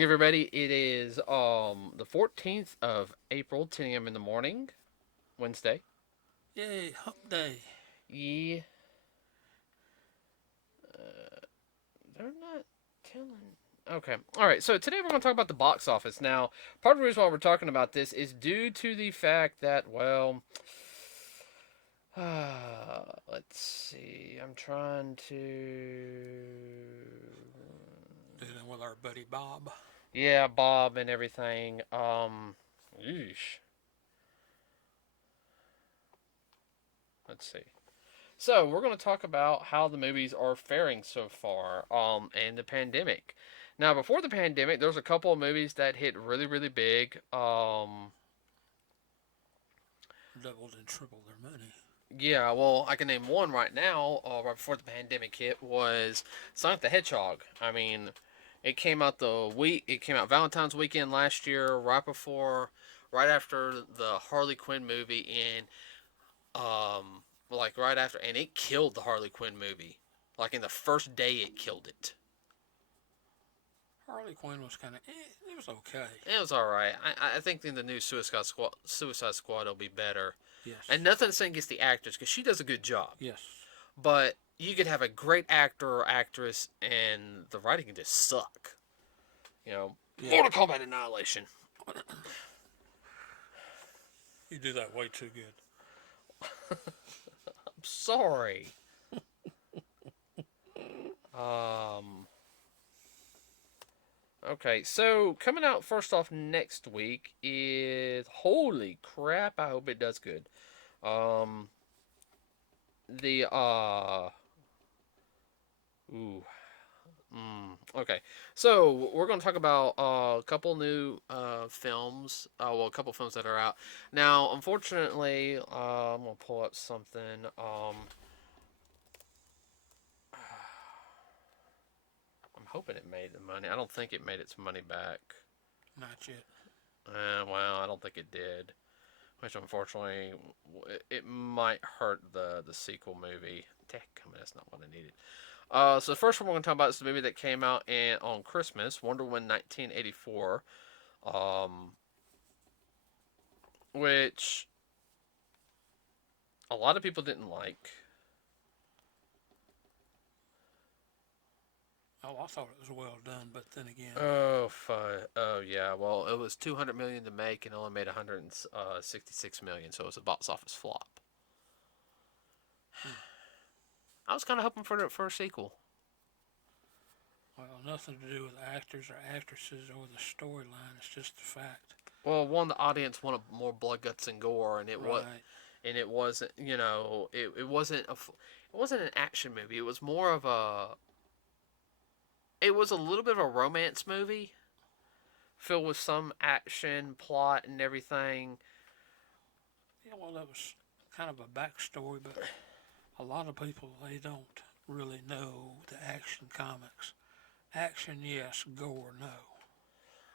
morning, everybody. It is the 14th of April, 10 a.m. in the morning, Wednesday. Yay, hump day. Yeah, uh, they're not telling. Okay, all right. So today we're going to talk about the box office. Now, part of the reason why we're talking about this is due to the fact that, well, let's see. I'm trying to. Dealing with our buddy Bob. Yeah, Bob and everything. Yeesh. Let's see. So we're going to talk about how the movies are faring so far, and the pandemic. Now, before the pandemic, there was a couple of movies that hit really, really big. Doubled and tripled their money. Yeah, well, I can name one right now. Right before the pandemic hit was Sonic the Hedgehog. I mean, it came out the week. It came out Valentine's weekend last year, right after the Harley Quinn movie, and like right after, and it killed the Harley Quinn movie. Like in the first day, it killed it. Harley Quinn was kind of, it was okay. It was all right. I think in the new Suicide Squad will be better. Yes. And nothing saying against the actress because she does a good job. Yes. But you could have a great actor or actress and the writing can just suck. You know, yeah. Mortal Kombat Annihilation. You do that way too good. I'm sorry. um. Okay, so coming out first off next week is holy crap! I hope it does good. Um, the ooh, okay. So we're gonna talk about a couple new films. Well, a couple films that are out now. Unfortunately, I'm gonna pull up something. I'm hoping it made the money. I don't think it made its money back. Not yet. Well, I don't think it did. Which unfortunately, it might hurt the sequel movie. Damn, that's not what I needed. So the first one we're going to talk about is the movie that came out on Christmas, Wonder Woman 1984, which a lot of people didn't like. Oh, I thought it was well done, but then again. Oh yeah. Well, it was 200 million to make and only made 166 million, so it was a box office flop. I was kind of hoping for a sequel. Well, nothing to do with actors or actresses or the storyline. It's just the fact. Well, one, the audience wanted more blood, guts, and gore, and right. It wasn't. It wasn't it wasn't an action movie. It was more of a. It was a little bit of a romance movie, filled with some action, plot, and everything. Yeah, well, that was kind of a backstory, but a lot of people, they don't really know the action comics. Action, yes. Gore, no.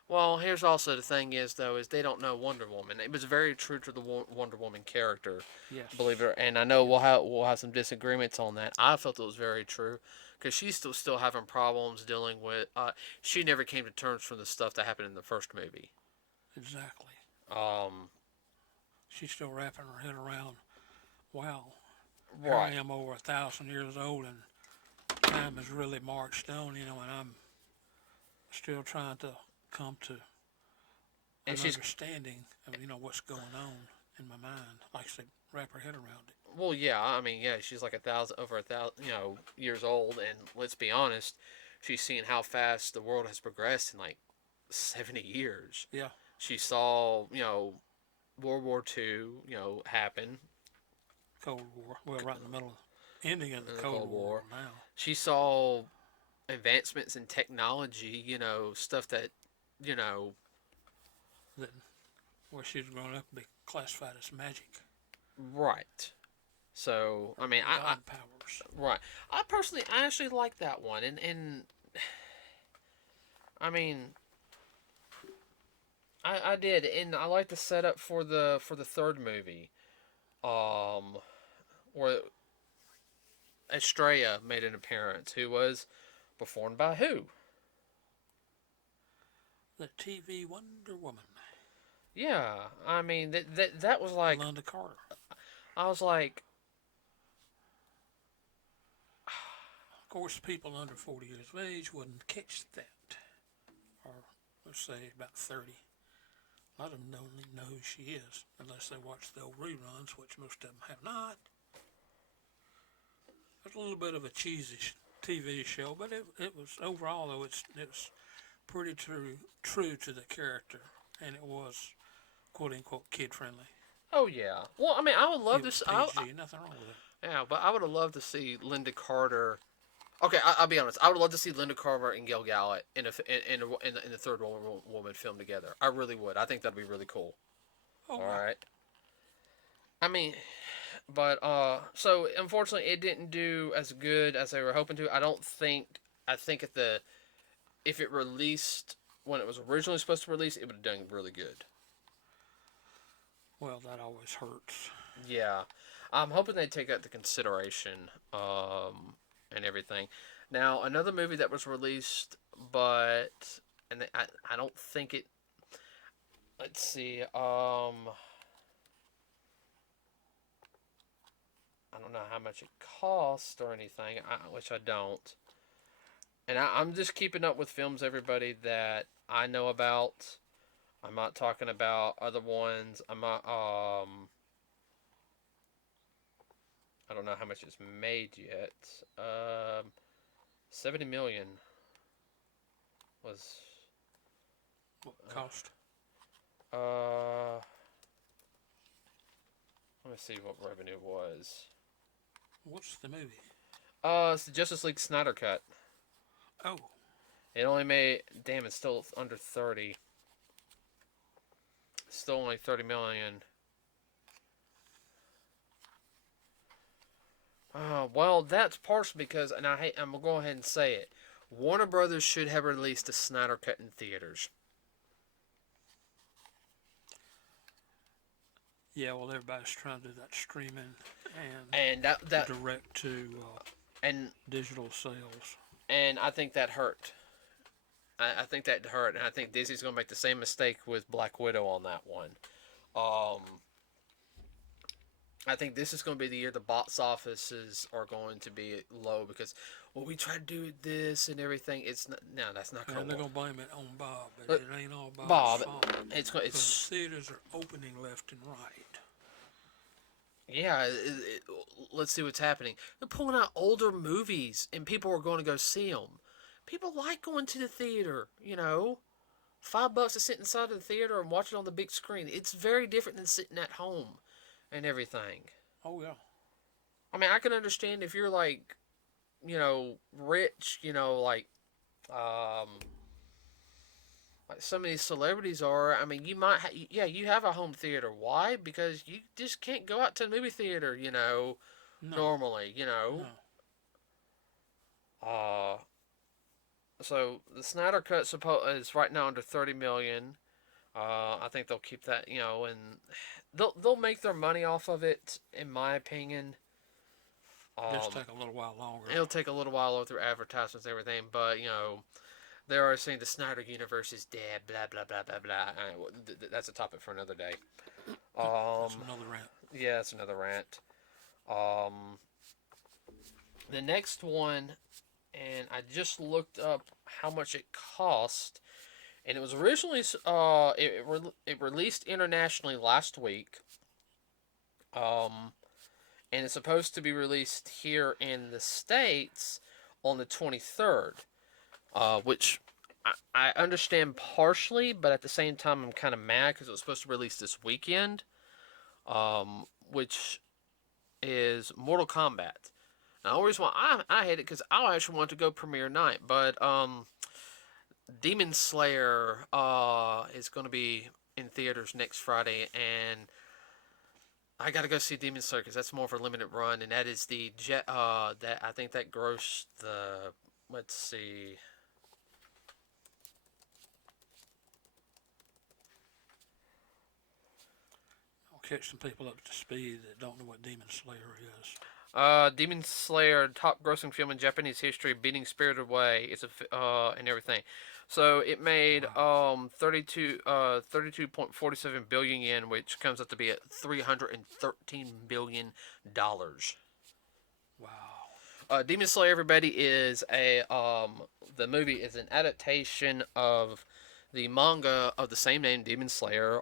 Well, here's also the thing is they don't know Wonder Woman. It was very true to the Wonder Woman character. Yes. Believe it, and I know we'll have some disagreements on that. I felt it was very true because she's still having problems dealing with. She never came to terms from the stuff that happened in the first movie. Exactly. Um. She's still wrapping her head around. Wow. Right. Here I am over 1,000 years old, and time has really marched on, and I'm still trying to come to an understanding of what's going on in my mind. Like I said, wrap her head around it. Well, yeah, I mean, yeah, she's like over 1,000, years old, and let's be honest, she's seen how fast the world has progressed in like 70 years. Yeah. She saw, World War II, happen. Cold War. Well, right in the middle of ending in the Cold War now. She saw advancements in technology, stuff that, that where she's grown up be classified as magic. Right. So, I mean, God powers. Right. I actually like that one, and I mean, I did, and I like the setup for the third movie, where Estrella made an appearance, who was performed by who? The TV Wonder Woman. Yeah, I mean that was like Linda Carter. I was like, Of course, people under 40 years of age wouldn't catch that. Or, let's say, about 30. A lot of them don't even know who she is unless they watch the old reruns, which most of them have not. It's a little bit of a cheesy TV show, but it was overall though it was pretty true to the character, and it was quote unquote kid friendly. oh yeah. Well, I mean, I would love It to. was PG, nothing wrong with it. Yeah, but I would have loved to see Linda Carter. Okay, I'll be honest. I would love to see Linda Carter and Gail Gallup in the third Woman film together. I really would. I think that'd be really cool. Oh, All wow. right. I mean, but so unfortunately, it didn't do as good as they were hoping to. I don't think. I think if it released when it was originally supposed to release, it would have done really good. Well, that always hurts. Yeah, I'm hoping they take that into consideration and everything. Now, another movie that was released, but I don't think it. Let's see. I don't know how much it cost or anything, which I don't. And I'm just keeping up with films, everybody, that I know about. I'm not talking about other ones. I'm not. I don't know how much it's made yet. 70 million was. What cost? Uh, Let me see what revenue was. What's the movie? It's the Justice League Snyder Cut. Oh, It only made. Damn, it's still under 30. It's still only 30 million. Well, that's partially because, and I'm gonna go ahead and say it. Warner Brothers should have released a Snyder Cut in theaters. yeah. Well, everybody's trying to do that streaming and And that direct to and digital sales. and I think that hurt. I think that hurt, and I think Disney's gonna make the same mistake with Black Widow on that one. Um, I think this is going to be the year the box offices are going to be low because, well, we tried to do this and everything. It's not, no, that's not And going they're to gonna blame it on Bob, but work. it ain't all Bob's Bob, fault. it's Because the theaters are opening left and right. yeah. Let's see what's happening. They're pulling out older movies, and people are going to go see them. People like going to the theater. $5 to sit inside of the theater and watch it on the big screen. It's very different than sitting at home and everything. Oh yeah. I mean, I can understand if you're like, rich, like some of these celebrities are. I mean, you might, you have a home theater. Why? Because you just can't go out to the movie theater, No. normally, No. Uh, so the Snyder Cut is right now under 30 million. I think they'll keep that, and they'll make their money off of it, in my opinion. Just take a little while longer. It'll take a little while through advertisements and everything, but they are saying the Snyder Universe is dead. Blah blah blah blah blah. That's a topic for another day. That's another rant. Yeah, that's another rant. The next one, and I just looked up how much it cost, and it was originally it released internationally last week. And it's supposed to be released here in the States on the 23rd, which I understand partially, but at the same time I'm kind of mad because it was supposed to release this weekend, which is Mortal Kombat. Now, the only reason why I hate it because I actually want to go premiere night, but Demon Slayer is going to be in theaters next Friday, and I gotta go see Demon Slayer because that's more of a limited run, and that is the that I think that grossed the, let's see, I'll catch some people up to speed that don't know what Demon Slayer is. Demon Slayer, top grossing film in Japanese history, beating Spirited Away. And everything. So it made Wow. 32.47 billion yen, which comes up to be at $313 billion. Wow. Demon Slayer, everybody, is a the movie is an adaptation of the manga of the same name, Demon Slayer.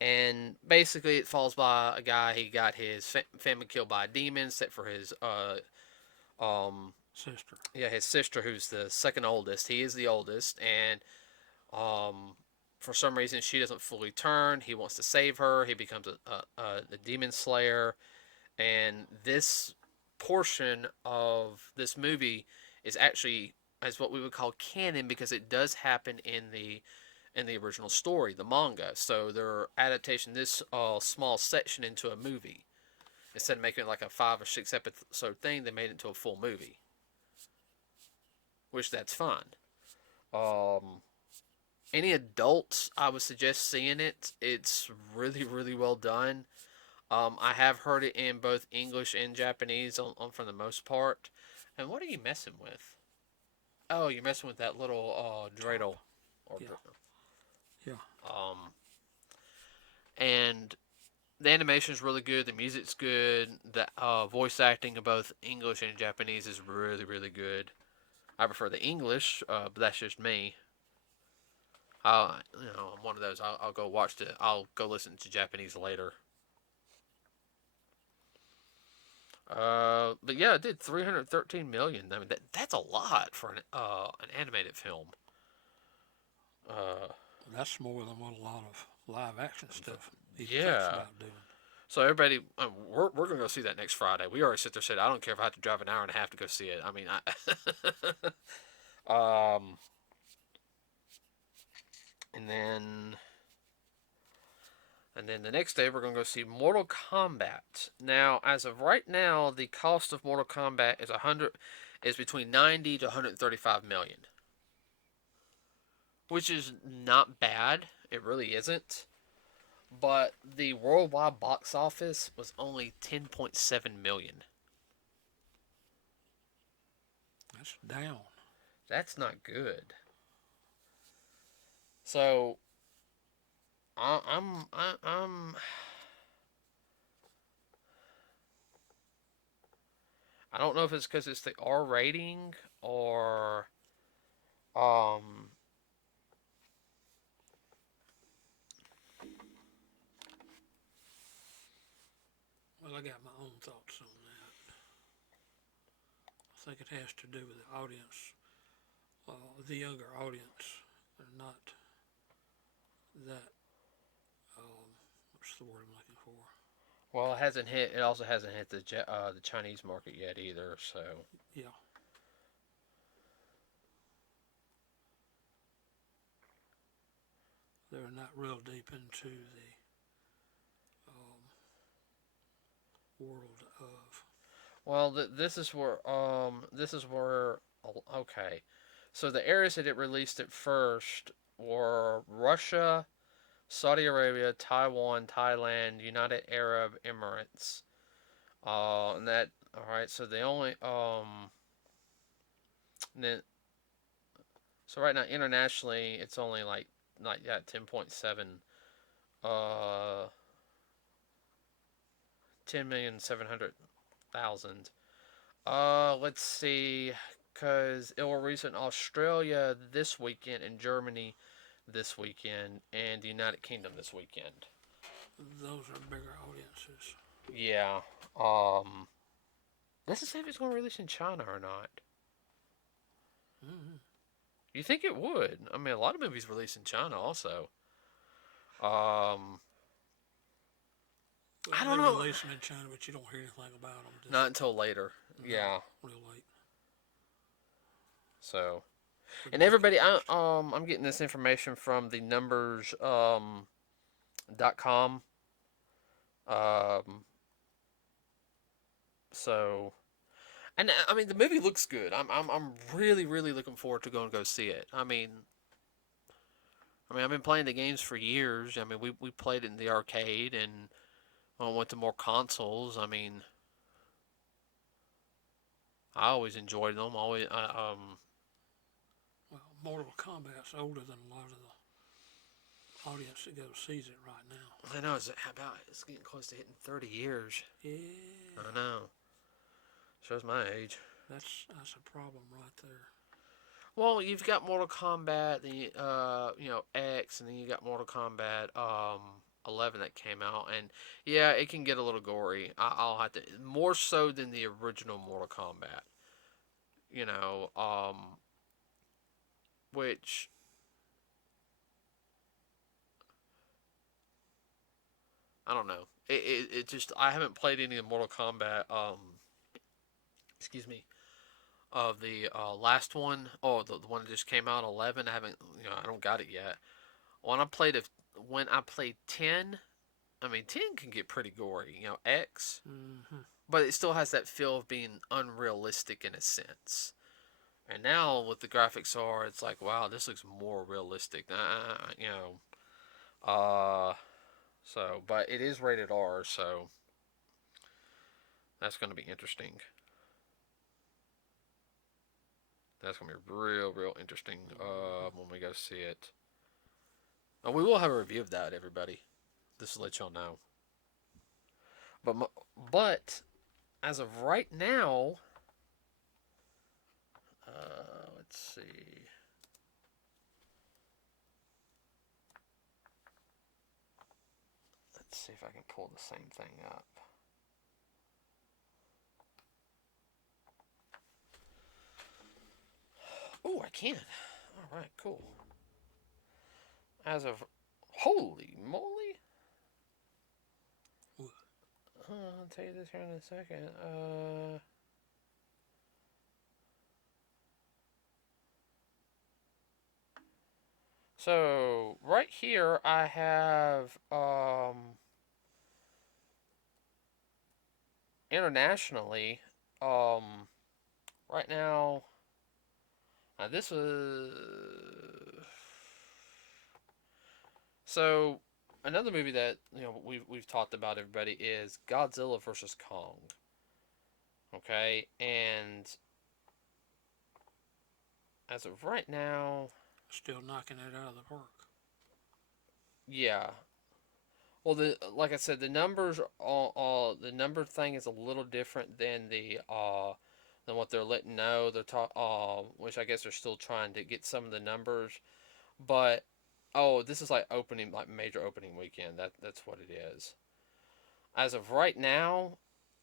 And basically it falls by a guy. He got his family killed by a demon, except for his um Sister. yeah, his sister, who's the second oldest. He is the oldest, and um for some reason she doesn't fully turn. He wants to save her. He becomes a demon slayer, and this portion of this movie is actually as what we would call canon because it does happen in the original story, the manga. So they're adaptation this small section into a movie. Instead of making it like a 5 or 6 episode thing, they made it into a full movie, which that's fine. Um, any adults, I would suggest seeing it. It's really, really well done. I have heard it in both English and Japanese for the most part. And what are you messing with? Oh, you're messing with that little dreidel. Top. Or, Yeah. Yeah. um, and the animation is really good. The music's good. The voice acting in both English and Japanese is really, really good. I prefer the English, but that's just me. I'm one of those. I'll go watch it. I'll go listen to Japanese later. But yeah, it did 313 million. I mean, that's a lot for an animated film. Uh, That's more than what a lot of live action stuff even thinks yeah. about doing. So everybody, we're gonna go see that next Friday. We already sit there and said I don't care if I have to drive an hour and a half to go see it. I mean, um, and then the next day we're gonna go see Mortal Kombat. Now, as of right now, the cost of Mortal Kombat is between 90 to 135 million, which is not bad. It really isn't. But the worldwide box office was only 10.7 million. That's down. That's not good. So I'm I don't know if it's because it's the R rating or um Well, I got my own thoughts on that. I think it has to do with the audience, the younger audience, and not that. What's the word I'm looking for? well, it hasn't hit. It also hasn't hit the Chinese market yet either. So Yeah. They're not real deep into the world of. well, this is where okay. So the areas that it released at first were Russia, Saudi Arabia, Taiwan, Thailand, United Arab Emirates. And that all right. So the only then so right now internationally it's only like yeah 10.7 uh 10,700,000. Let's see, because it will release in Australia this weekend, in Germany this weekend, and the United Kingdom this weekend. Those are bigger audiences. Yeah. Let's see if it's going to release in China or not. Mm-hmm. You think it would? I mean, a lot of movies release in China also. Um, Well, I they don't know. release them in China, but you don't hear anything about them. Not until later. No, Yeah. real late. So, and Pretty everybody, confused. I'm getting this information from the numbers .com. Um, so, and I mean the movie looks good. I'm really really looking forward to go see it. I mean I've been playing the games for years. We played it in the arcade and went to more consoles. I mean I always enjoyed them. Always, Well, Mortal Kombat's older than a lot of the audience that goes sees it right now. I know it's getting close to hitting 30 years. Yeah, I know. Shows my age. that's a problem right there. Well, you've got Mortal Kombat, the X, and then you got Mortal Kombat 11 that came out, and yeah, it can get a little gory. I'll have to more so than the original Mortal Kombat. You know, which I don't know. It just I haven't played any of Mortal Kombat. Excuse me. Of the last one, the one that just came out, 11. I haven't, I don't got it yet. When I played it, when I played 10, I mean 10 can get pretty gory. X, Hmm. but it still has that feel of being unrealistic in a sense. And now with the graphics are, it's like wow, this looks more realistic. Uh, so but it is rated R, so that's going to be interesting. That's gonna be real, real interesting when we go see it. We will have a review of that, everybody. Just to let y'all know. But but as of right now, let's see. Let's see if I can pull the same thing up. Oh, I can. All right, cool. As of holy moly. I'll tell you this here in a second. So right here I have internationally right now. This was so another movie that we've talked about, everybody, is Godzilla versus Kong. Okay, and as of right now, Still knocking it out of the park. yeah. Well, like I said, the numbers, the number thing is a little different than than what they're letting know. Which I guess they're still trying to get some of the numbers, but this is like opening, like major opening weekend. That's what it is. As of right now,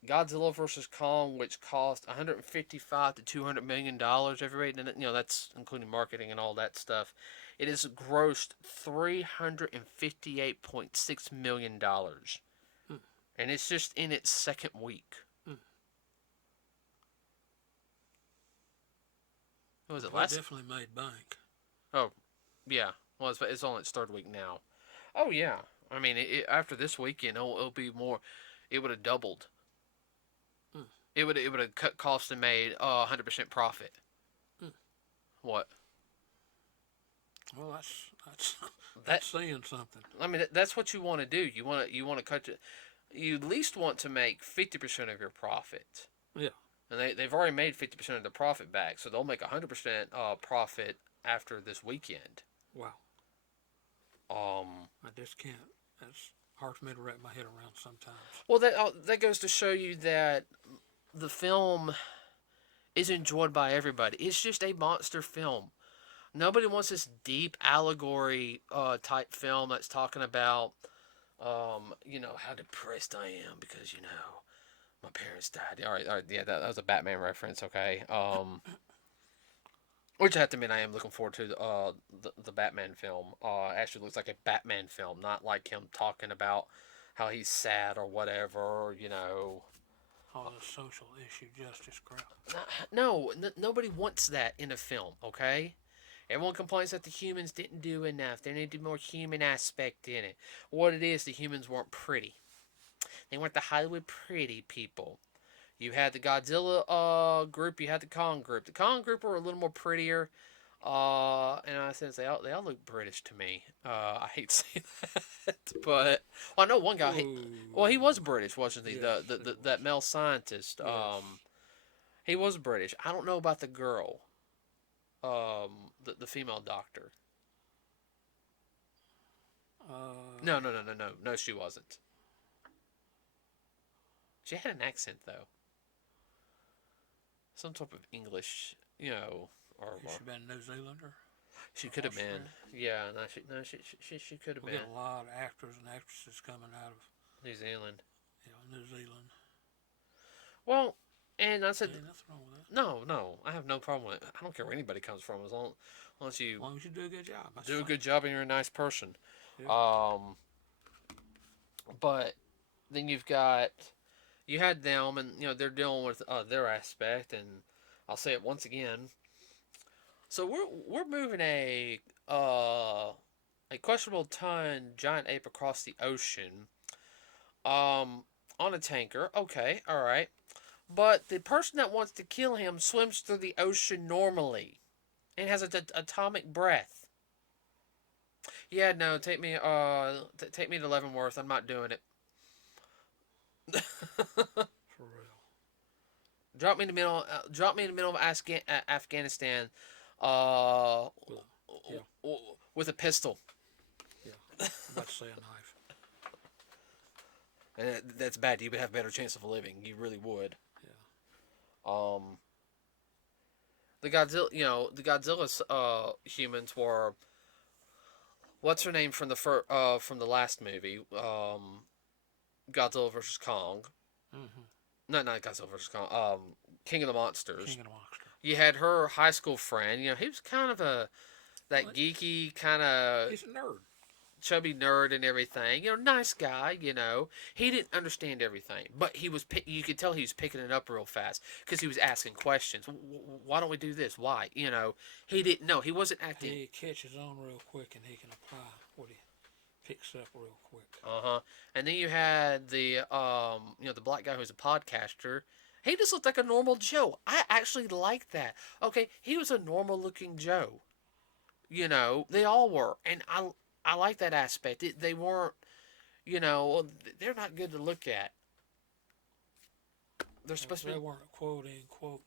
Godzilla versus Kong, which cost 155 to 200 million dollars, everybody, and that's including marketing and all that stuff. It has grossed 358.6 million dollars, Hmm. and it's just in its second week. Hmm. What was it Well, it last? definitely made bank. Oh, yeah. Well, it's on its third week now. Oh yeah. I mean, after this weekend, it'll be more. It would have doubled. Hmm. It would have cut costs and made 100% profit. Hmm. What? Well, that's That that's saying something. I mean, that's what you want to do. You want to cut it. You at least want to make 50% of your profit. Yeah. And they've already made 50% of the profit back, so they'll make 100% profit after this weekend. Wow. Um, I just can't. That's hard for me to wrap my head around sometimes. well, that goes to show you that the film is enjoyed by everybody. It's just a monster film. Nobody wants this deep allegory type film that's talking about how depressed I am because my parents died. All right, yeah, that was a Batman reference. Okay, which I have to admit, I am looking forward to the Batman film. Actually looks like a Batman film, not like him talking about how he's sad or whatever. All the social issue justice crap. No, nobody wants that in a film. Okay. Everyone complains that the humans didn't do enough. There needed more human aspect in it. What it is, the humans weren't pretty. They weren't the Hollywood pretty people. You had the Godzilla group, you had the Kong group. The Kong group were a little more prettier. And I said they all look British to me. I hate saying that, but I know one guy. Well, he was British, wasn't he? Yes, That male scientist. Yes. He was British. I don't know about the girl. The female doctor. Uh, No, no, no, no, no, no. She wasn't. She had an accent though, some type of English, she should have been New Zealander she or could have been. Australian. Yeah, no, she could have We been get a lot of actors and actresses coming out of New Zealand. New Zealand. Well, and I said, Ain't nothing wrong with that. no, no, I have no problem with it. I don't care where anybody comes from as As you long as you do a good job. That's do a fine. good job and you're a nice person. Yeah. Um, but then you had them, and they're dealing with their aspect, and I'll say it once again. So we're moving a questionable ton giant ape across the ocean, um, on a tanker. Okay, all right, but the person that wants to kill him swims through the ocean normally and has an atomic breath. Yeah, no, take me to Leavenworth. I'm not doing it. For real. Drop me in the middle. Drop me in the middle of Afghanistan, uh, Well, yeah, with a pistol. yeah. I'm about to say a knife. And that's bad. You would have a better chance of living. You really would. Yeah. Um, the Godzilla humans were, what's her name from from the last movie, Godzilla versus Kong. Mm-hmm. No, not Godzilla versus Kong. King of the Monsters. King of the Monster. You had her high school friend. He was kind of that Well, geeky kind of he's a nerd. chubby nerd and everything. Nice guy. He didn't understand everything, but you could tell he was picking it up real fast because he was asking questions. Why don't we do this? Why? He didn't know. He wasn't acting. He catches on real quick and he can apply what he picks up real quick. Uh-huh. And then you had the black guy who's a podcaster. He just looked like a normal Joe. I actually liked that. Okay, he was a normal looking Joe. They all were, and I like that aspect. They weren't, they're not good to look at. They're supposed to They be. weren't quote unquote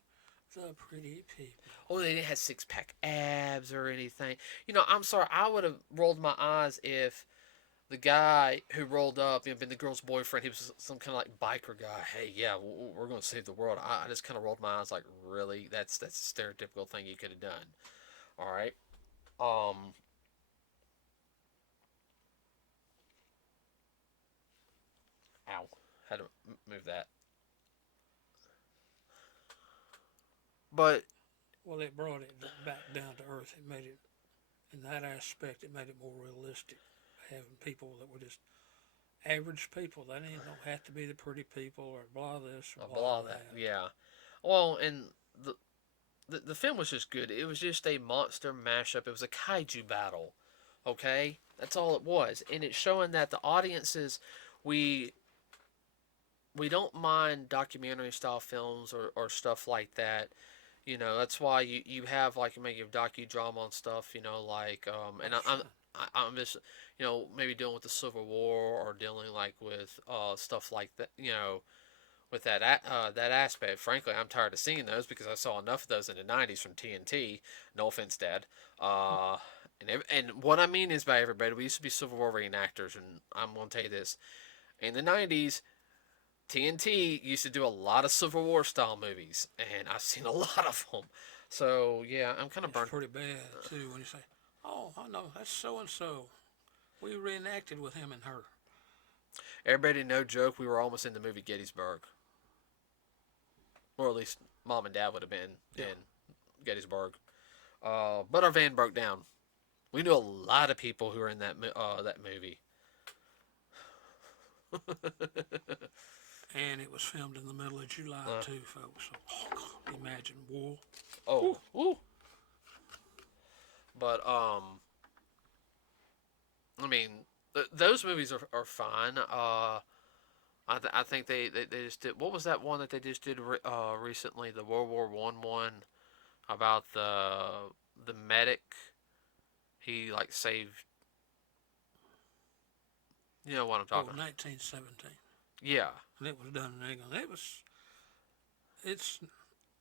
the pretty people. Oh, they didn't have six pack abs or anything. I'm sorry. I would have rolled my eyes if the guy who rolled up, been the girl's boyfriend. He was some kind of like biker guy. Hey, yeah, we're going to save the world. I just kind of rolled my eyes like, really? That's a stereotypical thing you could have done. All right. Um. Ow. Had to move that. But Well, it brought it back down to earth. It made it, in that aspect, it made it more realistic. Having people that were just average people. They don't have to be the pretty people or blah this or blah blah that. that. Yeah. Well, and the film was just good. It was just a monster mashup. It was a kaiju battle. Okay, that's all it was, and it's showing that the audiences, we we don't mind documentary style films or stuff like that. That's why you have like you make a docudrama and stuff. Like and I'm just maybe dealing with the Civil War or dealing like with stuff like that. With that aspect. Frankly, I'm tired of seeing those because I saw enough of those in the '90s from TNT. No offense, Dad. And what I mean is by everybody, we used to be Civil War reenactors, and I'm gonna tell you this: in the '90s, TNT used to do a lot of Civil War style movies, and I've seen a lot of them. So yeah, I'm kind of It's burned. pretty bad too when you say, "Oh, I know that's so and so. We reenacted with him and her." Everybody, no joke, we were almost in the movie Gettysburg, or at least Mom and Dad would have been Yeah. in Gettysburg. But our van broke down. We knew a lot of people who were in that movie. And it was filmed in the middle of July too, folks. So imagine wool. Oh, woo. But I mean, those movies are fine. I think they just did. What was that one that they just did recently? The World War one about the medic. He like saved. You know what I'm talking about? 1917. Yeah. And it was done in England. It's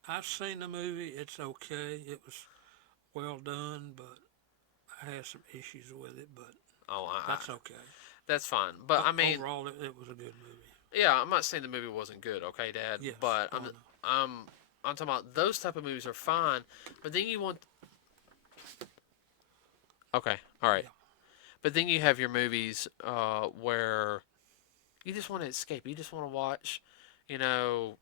I've seen the movie. It's okay. It was well done, but I had some issues with it. But Oh, that's okay. that's fine. But I mean, Overall, it was a good movie. yeah, I'm not saying the movie wasn't good, okay, Dad. Yes. But Oh no. I'm I'm talking about those type of movies are fine. But then you want, okay, all right. Yeah. But then you have your movies where you just want to escape. You just want to watch, you know,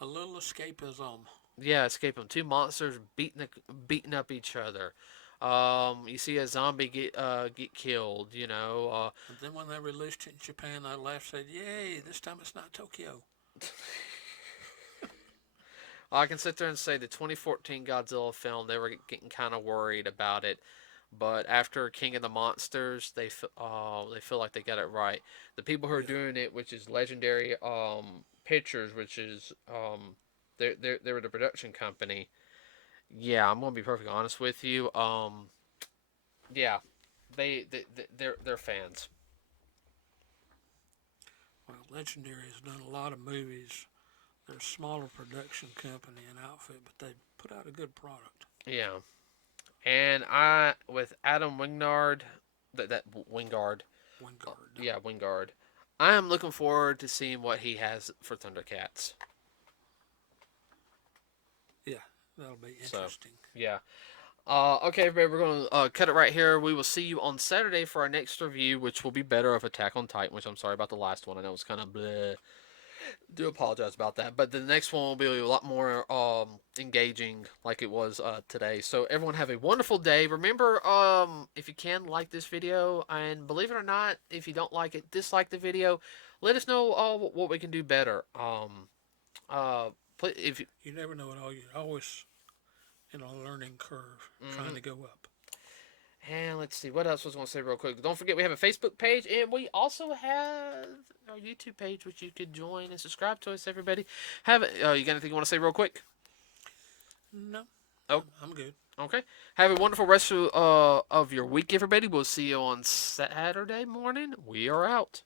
A little escapism. yeah, escape them. Two monsters beating up each other. You see a zombie get killed. You know. And then when they released it in Japan, I laughed, said, "Yay! This time it's not Tokyo." I can sit there and say the 2014 Godzilla film, they were getting kind of worried about it, but after King of the Monsters, they feel like they got it right. The people who are Yeah. doing it, which is Legendary Pictures, which is they were the production company. Yeah, I'm gonna be perfectly honest with you. Yeah, they're fans. Well, Legendary has done a lot of movies. They're a smaller production company and outfit, but they put out a good product. Yeah, and I with Adam Wingard, that Wingard, Wingard. yeah, Wingard. I am looking forward to seeing what he has for Thundercats. Yeah, that'll be So interesting. yeah. Okay, everybody, we're gonna cut it right here. We will see you on Saturday for our next review, which will be better of Attack on Titan. Which I'm sorry about the last one. I know it's kind of bleh. Do apologize about that, but the next one will be a lot more engaging, like it was today. So everyone have a wonderful day. Remember, if you can like this video, and believe it or not, if you don't like it, dislike the video. Let us know what we can do better. If You never know it all. You're always in a learning curve, trying to go up. And let's see, what else was I going to say real quick? Don't forget we have a Facebook page, and we also have our YouTube page, which you could join and subscribe to us, everybody. Have it. You got anything you want to say real quick? No, Oh, I'm good. okay. Have a wonderful rest of your week, everybody. We'll see you on Saturday morning. We are out.